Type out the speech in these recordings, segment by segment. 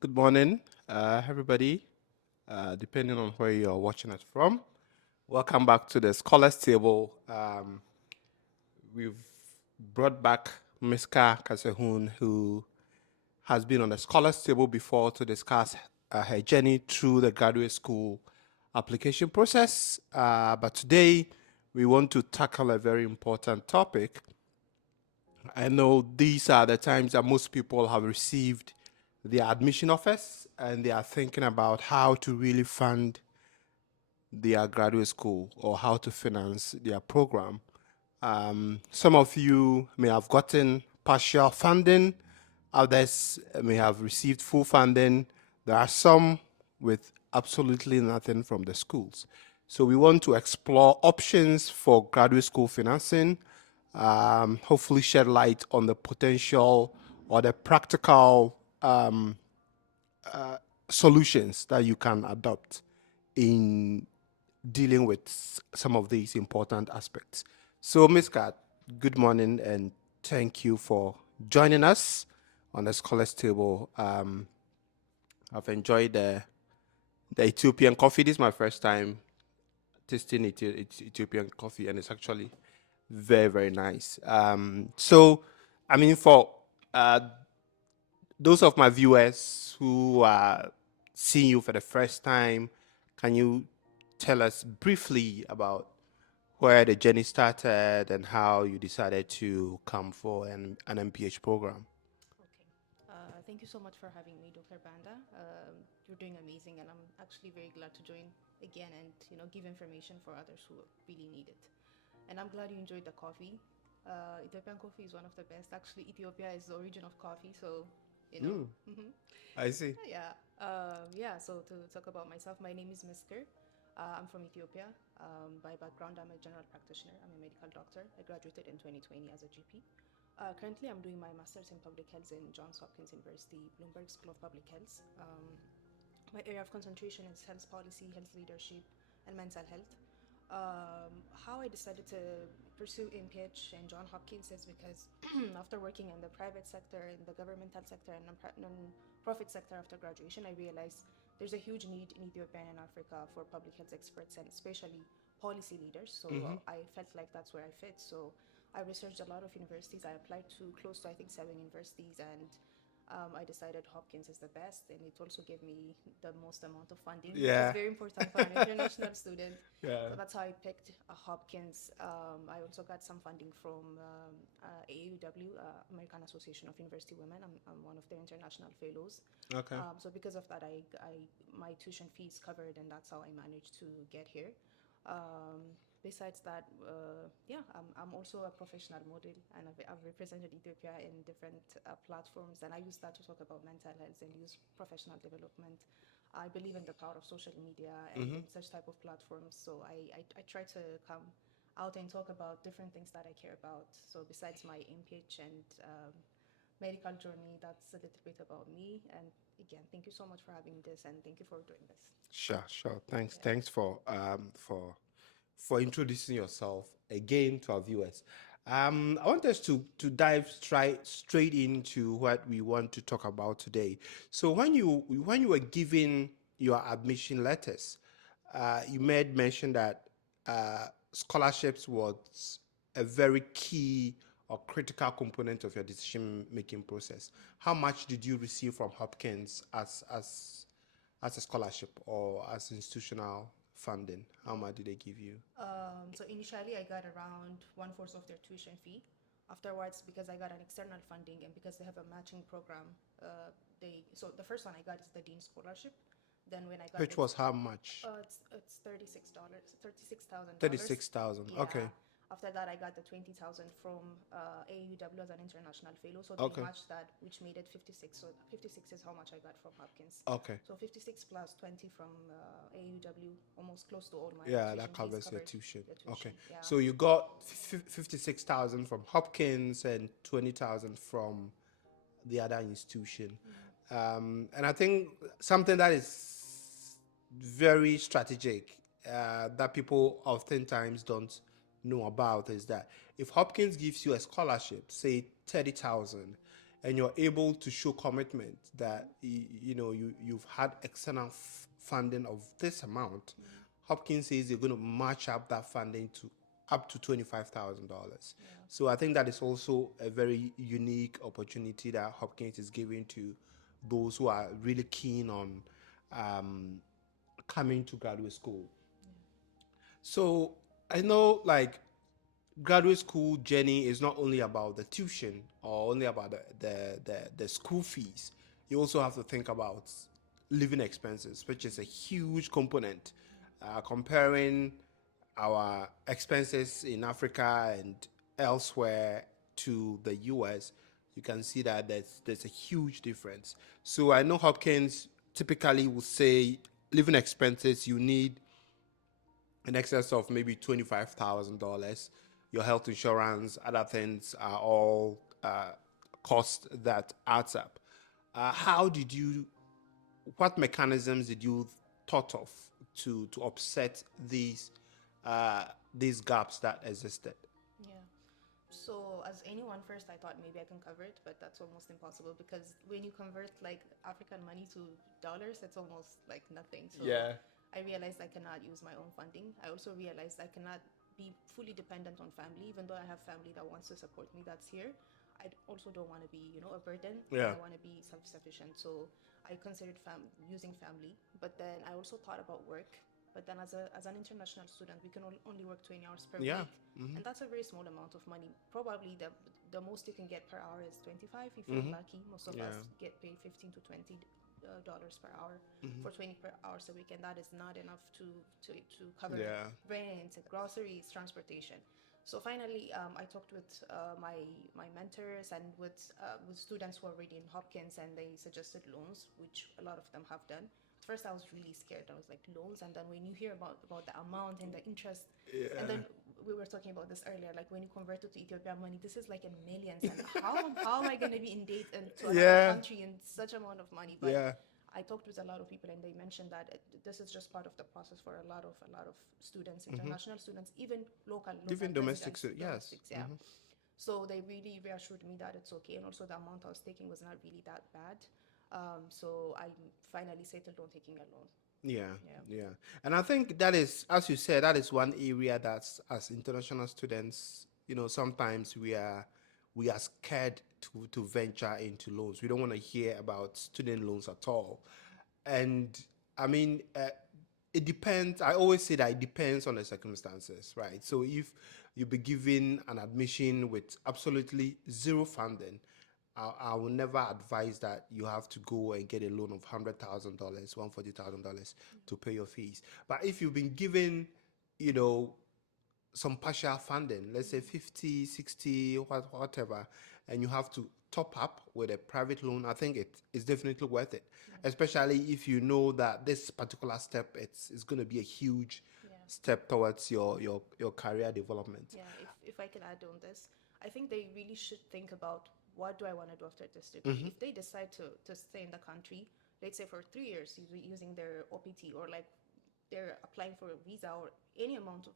Good morning, everybody, depending on where you're watching us from. Welcome back to the Scholars Table. We've brought back Miska Kasehun, who has been on the Scholars Table before to discuss her journey through the graduate school application process. But today, we want to tackle a very important topic. I know these are the times that most people have received their admission offers and they are thinking about how to really fund their graduate school or how to finance their program. Some of you may have gotten partial funding, others may have received full funding. There are some with absolutely nothing from the schools. So we want to explore options for graduate school financing, hopefully shed light on the potential or the practical solutions that you can adopt in dealing with some of these important aspects. So, Ms. Kat, good morning and thank you for joining us on the Scholars Table. I've enjoyed the Ethiopian coffee. This is my first time tasting Ethiopian coffee, and it's actually very, very nice. I mean, for uh, those of my viewers who are seeing you for the first time, can you tell us briefly about where the journey started and how you decided to come for an MPH program? Okay. Thank you so much for having me, Dr. Banda. You're doing amazing, and I'm actually very glad to join again and give information for others who really need it. And I'm glad you enjoyed the coffee. Ethiopian coffee is one of the best. Actually, Ethiopia is the origin of coffee, so you know. Mm, hmm I see. Yeah. Yeah. So to talk about myself, my name is Misker. I'm from Ethiopia. By background, I'm a general practitioner. I'm a medical doctor. I graduated in 2020 as a GP. Currently, I'm doing my master's in public health in Johns Hopkins University, Bloomberg School of Public Health. My area of concentration is health policy, health leadership, and mental health. How I decided to pursue MPH and Johns Hopkins is because after working in the private sector, in the governmental sector, and non-profit sector after graduation, I realized there's a huge need in Ethiopia and Africa for public health experts and especially policy leaders. So Hmm. I felt like that's where I fit. So I researched a lot of universities. I applied to close to I think 7 universities, and I decided Hopkins is the best, and it also gave me the most amount of funding, which is Yeah. very important for an international student. Yeah. So that's how I picked Hopkins. I also got some funding from AUW, American Association of University Women. I'm one of their international fellows. Okay. So because of that, my tuition fee is covered, and that's how I managed to get here. Besides that, yeah, I'm also a professional model, and I've represented Ethiopia in different platforms, and I use that to talk about mental health and use professional development. I believe in the power of social media and Hmm. in such type of platforms, so I try to come out and talk about different things that I care about. So besides my MPH and medical journey, that's a little bit about me. And again, thank you so much for having this, and thank you for doing this. Sure, sure. Thanks, Yeah. thanks for introducing yourself again to our viewers. I want us to dive straight into what we want to talk about today. So when you were given your admission letters, you made mention that scholarships was a very key or critical component of your decision making process. How much did you receive from Hopkins as a scholarship or as institutional funding? How much did they give you? So initially, I got around one fourth of their tuition fee. Afterwards, because I got an external funding and because they have a matching program, they so the first one I got is the Dean Scholarship. Then when I got Which was how much? it's $36, $36,000. 36,000. Yeah. Okay. After that, I got the 20,000 from AUW as an international fellow. So they Okay. matched that, which made it 56. So 56 is how much I got from Hopkins. Okay. So 56 plus 20 from AUW, almost close to all my Yeah, that tuition fees covers your covered tuition. the Okay. tuition. Yeah. So you got 56,000 from Hopkins and 20,000 from the other institution. And I think something that is very strategic that people oftentimes don't know about is that if Hopkins gives you a scholarship, say 30,000, and you're able to show commitment that you've had external funding of this amount, Hopkins says you're going to match up that funding to up to $25,000. Yeah. So I think that is also a very unique opportunity that Hopkins is giving to those who are really keen on um, coming to graduate school. So I know, like, graduate school journey is not only about the tuition or only about the school fees. You also have to think about living expenses, which is a huge component. Comparing our expenses in Africa and elsewhere to the US, you can see that there's a huge difference. So I know Hopkins typically will say living expenses you need in excess of maybe $25,000. Your health insurance, other things are all cost that adds up. How did you? What mechanisms did you thought of to offset these gaps that existed? Yeah. So, as anyone, first I thought maybe I can cover it, but that's almost impossible because when you convert like African money to dollars, it's almost like nothing. So, Yeah. I realized I cannot use my own funding. I also realized I cannot be fully dependent on family, even though I have family that wants to support me that's here. I also don't want to be, a burden, and Yeah. I want to be self-sufficient. So I considered using family, but then I also thought about work. But then, as an international student, we can only work 20 hours per Yeah. week, and that's a very small amount of money. Probably the most you can get per hour is 25 if you're lucky. Most of Yeah. us get paid 15 to 20 dollars per hour for 20 per hours a week, and that is not enough to cover Yeah. rent, groceries, transportation. So finally, I talked with my mentors and with students who are already in Hopkins, and they suggested loans, which a lot of them have done. At first, I was really scared. I was like, loans, and then when you hear about the amount and the interest, and Yeah. then we were talking about this earlier, like when you convert it to Ethiopian money, this is like in millions, and how am I going to be in debt and to another Yeah. country in such amount of money? But Yeah. I talked with a lot of people, and they mentioned that this is just part of the process for a lot of students, international students, even local Even domestic, residents, yes. domestics. Yeah. So they really reassured me that it's okay, and also the amount I was taking was not really that bad. So I finally settled on taking a loan. Yeah, Yeah. yeah. And I think that is, as you said, that is one area that's, as international students, sometimes we are scared to venture into loans. We don't want to hear about student loans at all. And I mean, it depends. I always say that it depends on the circumstances, right? So if you be given an admission with absolutely zero funding, I will never advise that you have to go and get a loan of $100,000, $140,000 to pay your fees. But if you've been given, you know, some partial funding, let's say 50, 60, whatever, and you have to top up with a private loan, I think it is definitely worth it. Especially if you know that this particular step it's going to be a huge Yeah. step towards your career development. Yeah, if I can add on this, I think they really should think about what do I want to do after this degree. If they decide to stay in the country, let's say for 3 years, using their OPT, or like they're applying for a visa or any amount of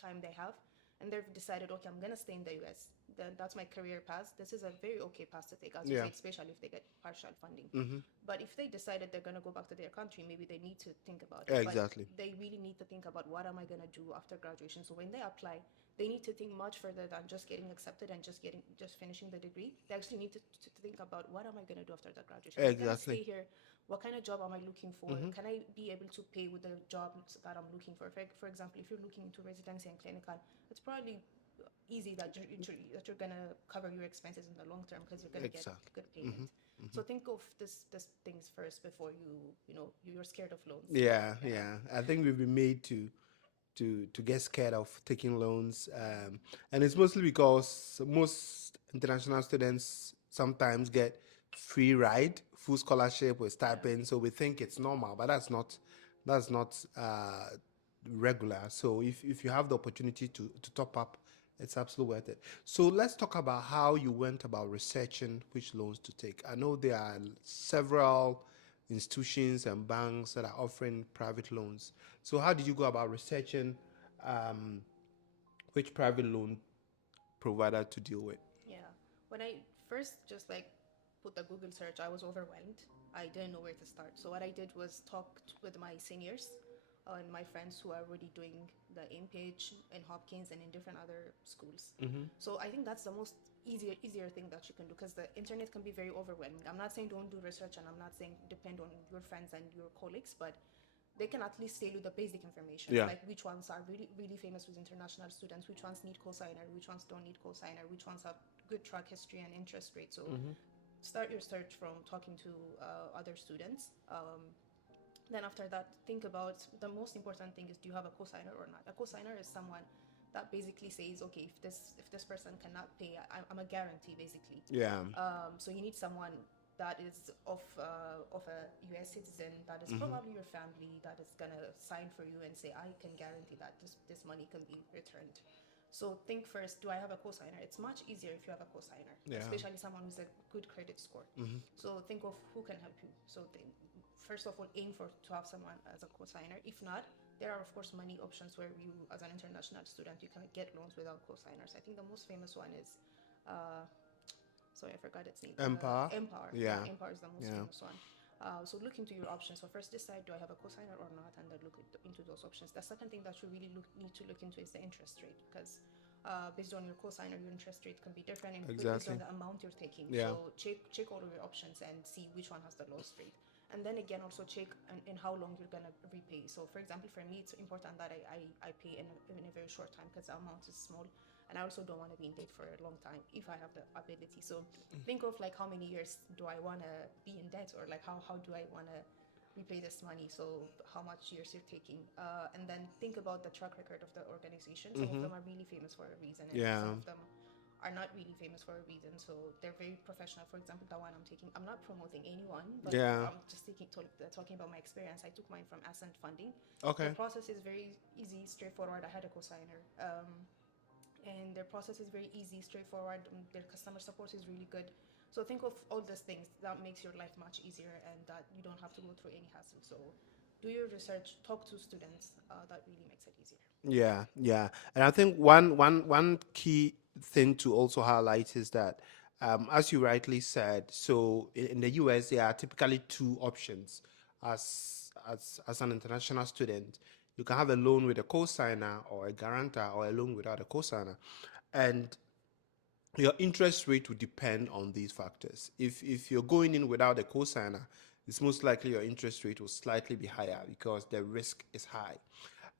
time they have, and they've decided, okay, I'm gonna stay in the US, then that's my career path. This is a very okay path to take, as you Yeah. said, especially if they get partial funding. But if they decided they're gonna go back to their country, maybe they need to think about it. But Exactly. they really need to think about what am I gonna do after graduation. So when they apply, they need to think much further than just getting accepted and just finishing the degree. They actually need to think about what am I gonna do after the graduation. I'm gonna stay Exactly. here. What kind of job am I looking for? Can I be able to pay with the jobs that I'm looking for? For example, if you're looking into residency and clinical, it's probably easy that you're gonna cover your expenses in the long term because you're gonna get Exactly. good payment. So think of this things first before you're scared of loans. Yeah, Yeah. yeah. I think we've been made to get scared of taking loans, and it's mostly because most international students sometimes get free ride, full scholarship with stipend, so we think it's normal, but that's not regular. So if you have the opportunity to top up, it's absolutely worth it. So let's talk about how you went about researching which loans to take. I know there are several institutions and banks that are offering private loans. So how did you go about researching which private loan provider to deal with? Yeah. When I first just like put the Google search, I was overwhelmed. I didn't know where to start. So what I did was talked with my seniors and my friends who are already doing the AIM page in Hopkins and in different other schools. So I think that's the most easier thing that you can do, because the internet can be very overwhelming. I'm not saying don't do research, and I'm not saying depend on your friends and your colleagues, but they can at least tell you the basic information, Yeah. like which ones are really famous with international students, which ones need cosigner, which ones don't need cosigner, which ones have good track history and interest rate. So start your search from talking to other students. Then after that, think about the most important thing is, do you have a cosigner or not? A cosigner is someone that basically says, okay, if this person cannot pay, I'm a guarantee basically. Yeah. So you need someone that is of a U.S. citizen, that is probably your family, that is gonna sign for you and say, I can guarantee that this money can be returned. So think first, do I have a cosigner? It's much easier if you have a cosigner, Yeah. especially someone with a good credit score. So think of who can help you. So first of all, aim for to have someone as a cosigner. If not, there are of course many options where you, as an international student, you can get loans without cosigners. I think the most famous one is uh, sorry, I forgot its name. Empower. Empower. Yeah, Yeah. Empower is the most Yeah. famous one. So look into your options. So first decide, do I have a cosigner or not, and then look into those options. The second thing that you really need to look into is the interest rate, because based on your cosigner, your interest rate can be different, and based on Exactly. the amount you're taking. Yeah. So check all of your options and see which one has the lowest rate. And then again, also check in how long you're gonna repay. So for example, for me, it's important that I pay in a very short time, because the amount is small, and I also don't want to be in debt for a long time if I have the ability. So think of like how many years do I want to be in debt, or like how do I want to repay this money, so how much years you're taking, and then think about the track record of the organization. Some of them are really famous for a reason, and some Yeah. of them are not really famous for a reason, so they're very professional. For example, the one I'm taking, I'm not promoting anyone, but Yeah. I'm just talking about my experience. I took mine from Ascent Funding. Their Okay. process is very easy, straightforward. I had a cosigner, and their process is very easy, straightforward. Their customer support is really good. So think of all those things that makes your life much easier, and that you don't have to go through any hassle. So do your research, talk to students. That really makes it easier. Yeah, yeah, and I think one key thing to also highlight is that, as you rightly said, so in the US there are typically two options. As an international student, you can have a loan with a cosigner or a guarantor, or a loan without a cosigner, and your interest rate will depend on these factors. If you're going in without a cosigner, it's most likely your interest rate will slightly be higher because the risk is high.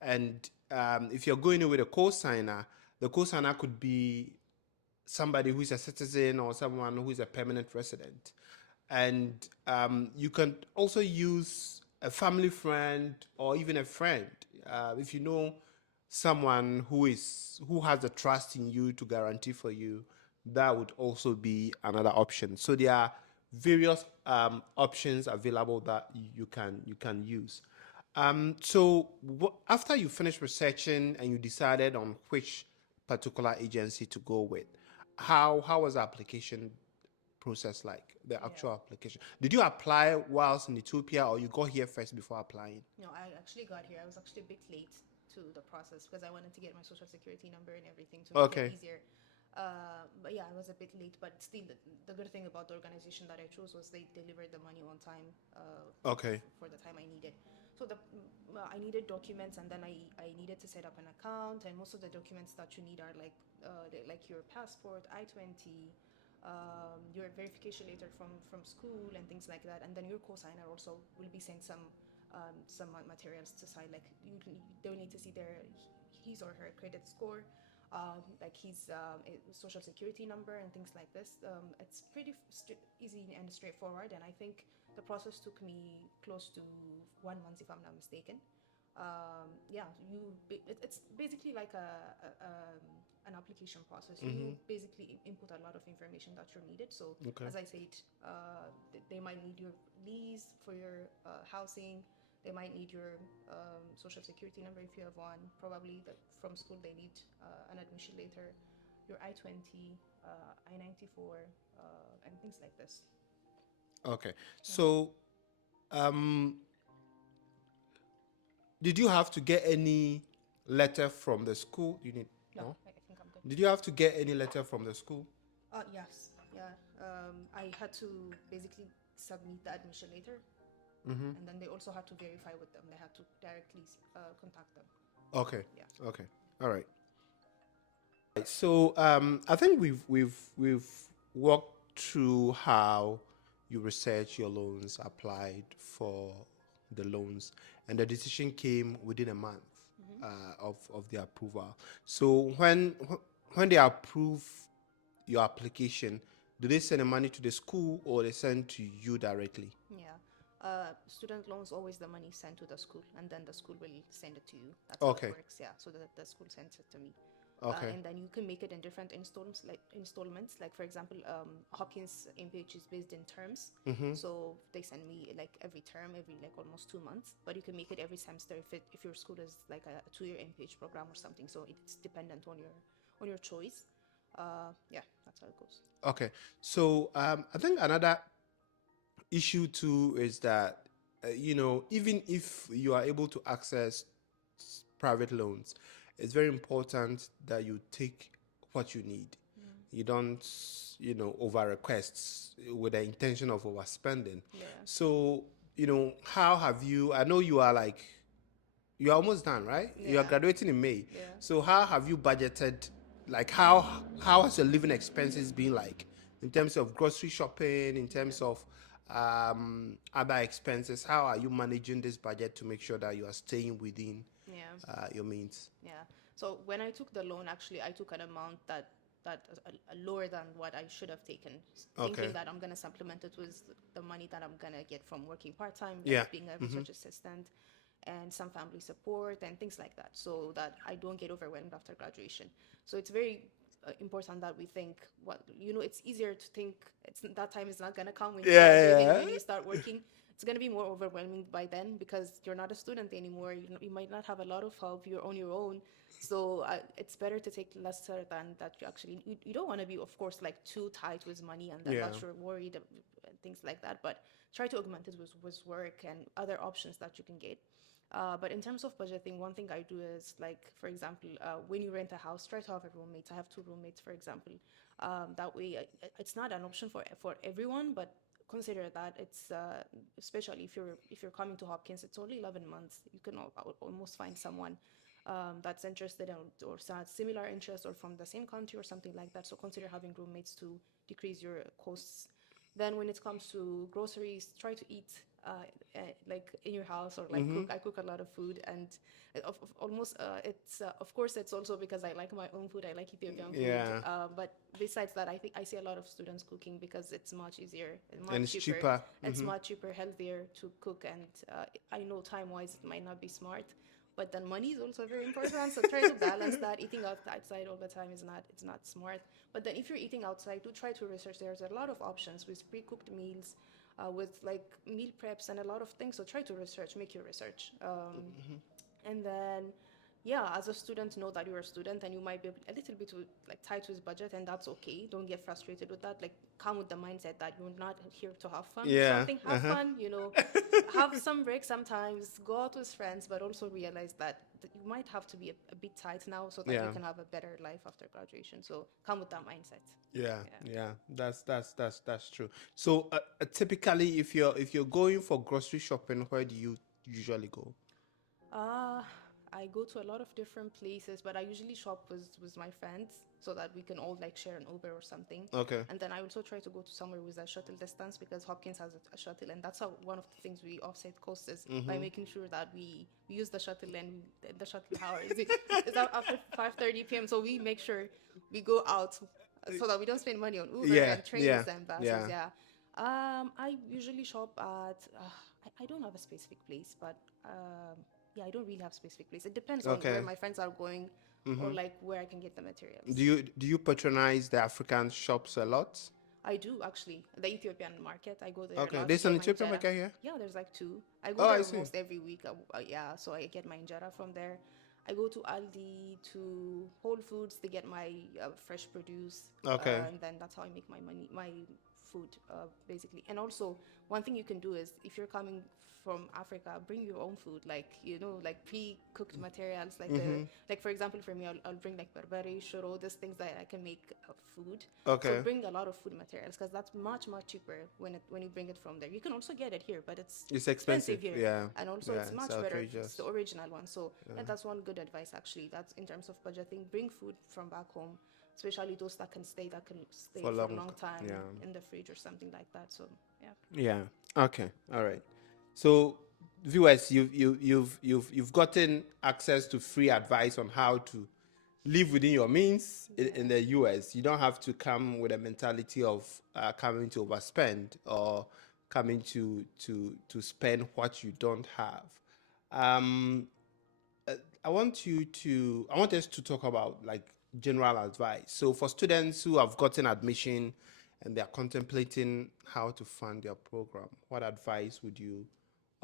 And if you're going in with a cosigner, the cosigner could be somebody who is a citizen or someone who is a permanent resident. And you can also use a family friend or even a friend. If you know someone who has the trust in you to guarantee for you, that would also be another option. So there are various options available that you can use. After you finished researching and you decided on which particular agency to go with, how was the application process like? The Yeah. actual application. Did you apply whilst in Ethiopia, or you got here first before applying? No, I actually got here. I was actually a bit late to the process, because I wanted to get my social security number and everything to make it Okay. easier. But yeah, I was a bit late. But still, the good thing about the organization that I chose was they delivered the money on time, Okay. for the time I needed. So I needed documents, and then I needed to set up an account, and most of the documents that you need are like your passport, I-20, your verification letter from school, and things like that. And then your co-signer also will be sent some materials to sign. Like they will need to see his or her credit score, like his social security number and things like this. It's pretty easy and straightforward, and I think the process took me close to 1 month, if I'm not mistaken. Yeah, it's basically like an application process. You basically input a lot of information that you're needed. So Okay. as I said, they might need your lease for your housing. They might need your social security number if you have one. Probably from school they need an admission letter, your I-20, I-94, and things like this. Okay. Yeah. So, um, did you have to get any letter from the school? You need No, no. I think I'm good. Did you have to get any letter from the school? Yes, Yeah, I had to basically submit the admission letter, and then they also had to verify with them. They had to directly contact them. Okay. Yeah. Okay. All right. So I think we've walked through how you research your loans, applied for the loans, and the decision came within a month of the approval. So when they approve your application, do they send the money to the school or they send to you directly? Yeah. Student loans always the money sent to the school, and then the school will send it to you. That's how it Okay. works. Yeah. So the school sends it to me, Okay. and then you can make it in different installments. Like for example, Hopkins MPH is based in terms, so they send me like every term, every like almost 2 months. But you can make it every semester if your school is like a 2-year MPH program or something. So it's dependent on your choice. Yeah, that's how it goes. Okay. So I think another issue too is that even if you are able to access private loans, it's very important that you take what you need. You don't over requests with the intention of overspending. Yeah. So how have you, I know you are like, you're almost done, right? You're Yeah. graduating in May. Yeah. So how have you budgeted? Like how has your living expenses been like in terms of grocery shopping, in Yeah. terms of other expenses? How are you managing this budget to make sure that you are staying within Yeah. your means? Yeah. So when I took the loan, actually, I took an amount that lower than what I should have taken, thinking Okay. that I'm gonna supplement it with the money that I'm gonna get from working part time, like Yeah. being a research assistant, and some family support and things like that, so that I don't get overwhelmed after graduation. So it's very important that we think what it's easier to think that time is not gonna come when you graduate and Yeah. when you start working. It's going to be more overwhelming by then because you're not a student anymore. You might not have a lot of help. You're on your own. So it's better to take lesser than that. You don't want to be, of course, like too tight with money and then Yeah. that you're worried and things like that. But try to augment it with work and other options that you can get. But in terms of budgeting, one thing I do is like, for example, when you rent a house, try to have a roommate. I have 2 roommates, for example. That way, it's not an option for everyone, but consider that it's especially if you're coming to Hopkins, it's only 11 months. You can almost find someone that's interested in or similar interest or from the same country or something like that. So consider having roommates to decrease your costs. Then when it comes to groceries, try to eat like in your house or like cook. I cook a lot of food and almost it's of course it's also because I like my own food. I like Ethiopian food. Yeah. But besides that, I think I see a lot of students cooking because it's much easier and And much it's cheaper. cheaper. It's much cheaper, healthier to cook, and I know time-wise it might not be smart, but then money is also very important. So try to balance that. Eating outside all the time is not it's not smart. But then if you're eating outside, do try to research. There's a lot of options with pre-cooked meals, with like meal preps and a lot of things. So try to research, make your research. And then yeah, as a student, know that you're a student and you might be a little bit like tight with budget, and that's okay. Don't get frustrated with that. Like come with the mindset that you're not here to have fun with Yeah. something. Have fun, have some breaks sometimes, go out with friends, but also realize that you might have to be a bit tight now so that you Yeah. can have a better life after graduation. So come with that mindset. Yeah, Yeah. yeah, that's true. So typically, if you're going for grocery shopping, where do you usually go? Uh, I go to a lot of different places, but I usually shop with my friends so that we can all like share an Uber or something. Okay. And then I also try to go to somewhere with a shuttle distance because Hopkins has a shuttle, and that's how one of the things we offset costs is by making sure that we use the shuttle, and the shuttle hour is out after 5:30 p.m. So we make sure we go out so that we don't spend money on Uber Yeah, and yeah, trains and buses. yeah. Yeah. I usually shop at. I don't have a specific place, but yeah, I don't really have specific place. It depends on where Okay. my friends are going or like where I can get the materials. Do you patronize the African shops a lot? I do actually. The Ethiopian market, I go there a Okay, lot to there's an get my Ethiopian injera. market here. Yeah, there's like two. I go Oh, I there see. almost every week. Yeah, so I get my injera from there. I go to Aldi, to Whole Foods to get my fresh produce, Okay. and then that's how I make my money, my food, basically. And also, one thing you can do is if you're coming from Africa, bring your own food, like like pre-cooked materials, like the like for example for me, I'll bring like berbere, shoro, these things that I can make food. So Okay. bring a lot of food materials because that's much cheaper when you bring it from there. You can also get it here, but it's It's expensive expensive. here, Yeah. and also Yeah. it's It's much better if it's the outrageous. original one. So yeah, that's one good advice actually. That's in terms of budgeting. Bring food from back home, especially those that can stay For for a long. long time Yeah. in the fridge or something like that. So yeah. Yeah. Okay. All right. So, viewers, you've gotten access to free advice on how to live within your means in the US. You don't have to come with a mentality of coming to overspend or coming to spend what you don't have. Um, I want us to talk about like general advice. So for students who have gotten admission and they're contemplating how to fund their program, what advice would you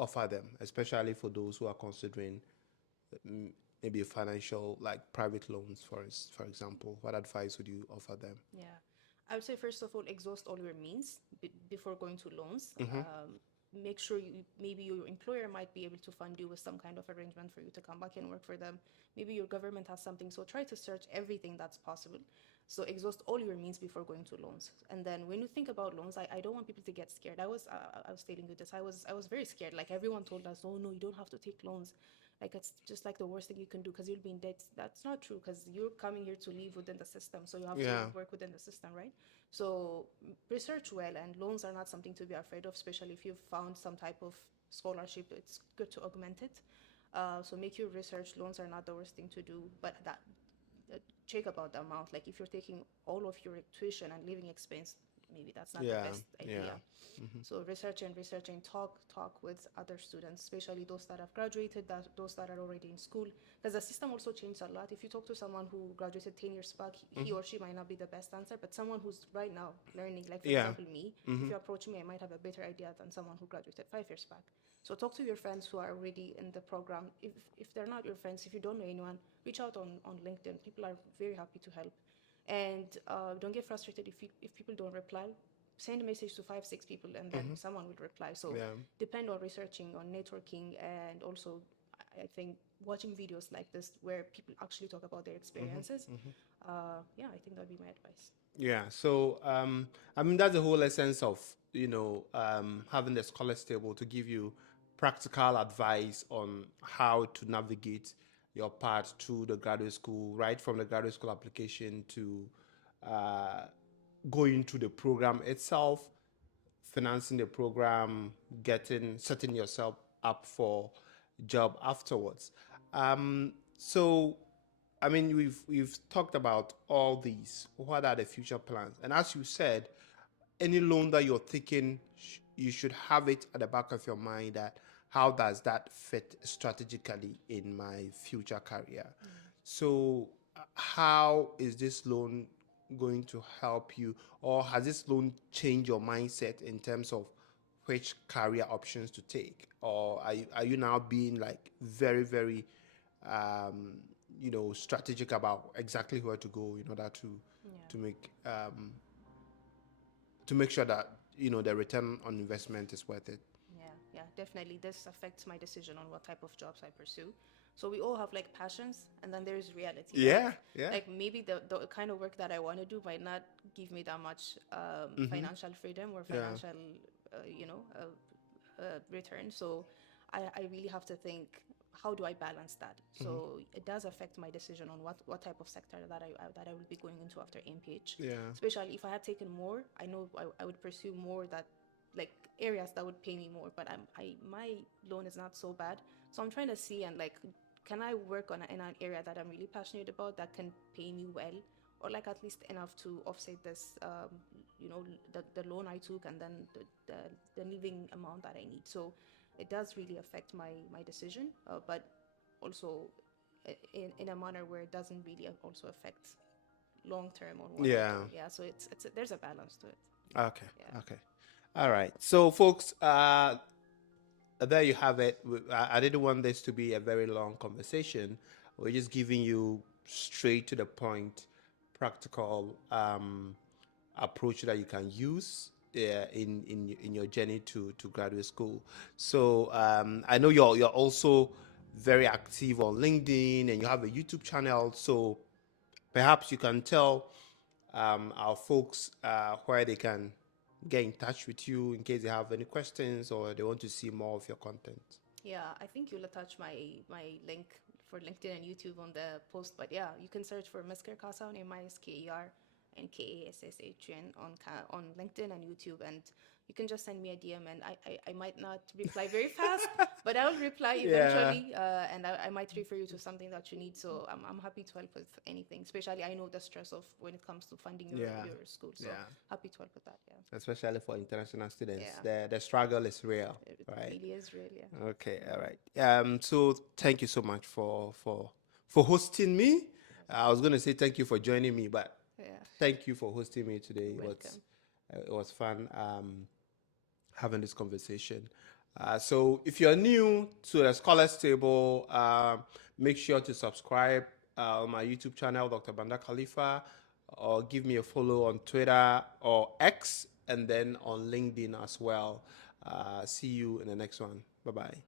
offer them, especially for those who are considering maybe financial like private loans for example? What advice would you offer them? Yeah, I would say first of all, exhaust all your means before going to loans. Make sure maybe your employer might be able to fund you with some kind of arrangement for you to come back and work for them. Maybe your government has something. So try to search everything that's possible. So exhaust all your means before going to loans. And then when you think about loans, I don't want people to get scared. I was telling you this. I was very scared. Like everyone told us, oh no, you don't have to take loans. Like it's just like the worst thing you can do because you'll be in debt. That's not true because you're coming here to live within the system, so you have to Yeah. work within the system, right? So research well, and loans are not something to be afraid of, especially if you've found some type of scholarship. It's good to augment it. So make your research. Loans are not the worst thing to do, but that check about the amount. Like if you're taking all of your tuition and living expense, maybe that's not the Yeah. best Yeah. idea. So research and talk with other students, especially those that have graduated, those that are already in school, because the system also changed a lot. If you talk to someone who graduated 10 years back, he or she might not be the best answer, but someone who's right now learning, like for Yeah. example me, if you approach me, I might have a better idea than someone who graduated 5 years back. So talk to your friends who are already in the program. If they're not your friends, if you don't know anyone, reach out on LinkedIn. People are very happy to help. And don't get frustrated if people don't reply. Send a message to 5 6 people and then someone will reply. So Yeah. depend on researching, on networking, and also I think watching videos like this where people actually talk about their experiences. Yeah, I think that would be my advice. Yeah. So, I mean, that's the whole essence of, having the scholars table to give you practical advice on how to navigate your path through the graduate school, right from the graduate school application to uh, going to the program itself, financing the program, setting yourself up for job afterwards. So, I mean, we've talked about all these. What are the future plans? And as you said, any loan that you're taking, you should have it at the back of your mind that how does that fit strategically in my future career? So, how is this loan going to help you, or has this loan changed your mindset in terms of which career options to take, or are you now being like very very um, strategic about exactly where to go in order Yeah. to make to make sure that the return on investment is worth it. Yeah, definitely. This affects my decision on what type of jobs I pursue. So we all have like passions, and then there's reality. Yeah, yeah. Like maybe the kind of work that I want to do might not give me that much financial freedom or Yeah. financial, return. So I really have to think, how do I balance that? So it does affect my decision on what type of sector that I will be going into after MPH. Yeah. Especially if I had taken more, I know I would pursue more that like areas that would pay me more. But my loan is not so bad, so I'm trying to see and like, can I work in an area that I'm really passionate about that can pay me well, or like at least enough to offset this, the loan I took, and then the living amount that I need. So it does really affect my decision, but also in a manner where it doesn't really also affect long term on what I Yeah. do. Yeah, so it's there's a balance to it. Okay. Yeah. Okay. All right. So, folks, there you have it. I didn't want this to be a very long conversation. We're just giving you straight to the point, practical approach that you can use yeah, in your journey to graduate school. So I know you're also very active on LinkedIn and you have a YouTube channel. So perhaps you can tell our folks where they can get in touch with you in case they have any questions or they want to see more of your content. Yeah, I think you'll attach my link for LinkedIn and YouTube on the post. But yeah, you can search for Misker Kassaun, Misker and Kassahn on LinkedIn and YouTube, and you can just send me a DM, and I might not reply very fast, but I'll reply Yeah, eventually, and I might refer you to something that you need. So I'm happy to help with anything, especially I know the stress of when it comes to funding yeah, your school. So yeah. happy to help with that. Yeah, Especially for international students, yeah, the struggle is real, it right? really is real. Yeah, Okay, all right. So thank you so much for hosting me. I was gonna say thank you for joining me, but yeah. thank you for hosting me today. Welcome. It was fun having this conversation. So if you're new to the Scholars Table, make sure to subscribe on my YouTube channel, Dr. Banda Khalifa, or give me a follow on Twitter or X, and then on LinkedIn as well. See you in the next one. Bye bye.